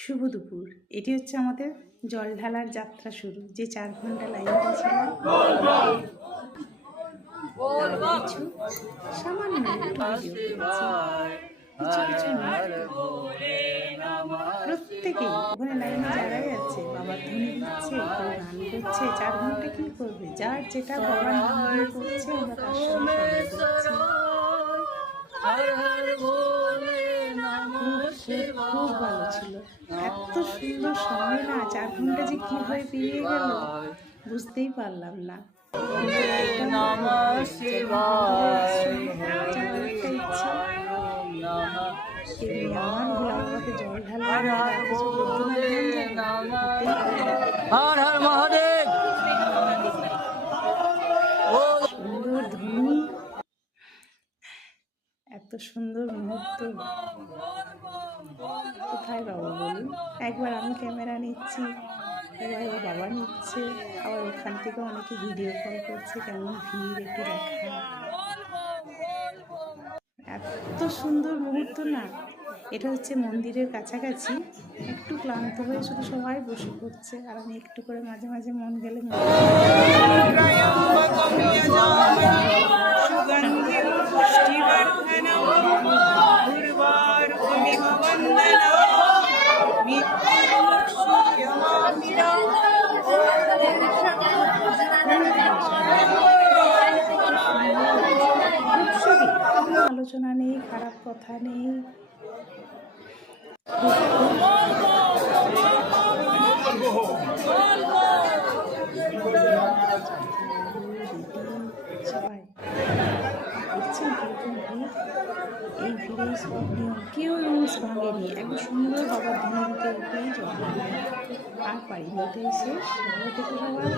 শুভ দুপুর। এটি হচ্ছে আমাদের জল ঢালার যাত্রা শুরু। যে 4 ঘন্টা লাইনে ছিলাম, কিছু সামান্য একটু ভিডিও করেছি, কিছু প্রত্যেকেই ওখানে লাইনে যারাই আছে বাবার ধ্বনি দিচ্ছে, কেউ গান করছে। 4 ঘন্টা কি করবে, যার যেটা বাবার নাম নিয়ে করছে, আমরা তার সঙ্গে খুব ভালো ছিল। এত সুন্দর সময় না, 4 ঘন্টা যে কিভাবে পেরিয়ে গেল বুঝতেই পারলাম না। আমার ভোলা বাবাকে জল ঢালা সুন্দর ধ্বনি, এত সুন্দর মুহূর্ত কোথায় বাবা বলুন। একবার আমি ক্যামেরা নিচ্ছি, এবার ওর বাবা নিচ্ছে, আবার ওখান থেকে অনেকে ভিডিও কল করছে, কেমন ভিড় একটু দেখা। এত সুন্দর মুহূর্ত না। এটা হচ্ছে মন্দিরের কাছাকাছি। একটু ক্লান্ত হয়ে শুধু সবাই বসে পড়ছে, আর আমি একটু করে মাঝে মাঝে মন গেলে আলোচনা নেই, খারাপ কথা নেই। সবাই দেখছেন কিরকম ভিড়। এই ভিড়েই সব নিয়ম, কেউ রুলস ভাঙেনি। একদম সুন্দর বাবার ধ্বনি দিতে উঠেই জল আর পারি, এটাই শেষ। ভালো থেকে সবাই।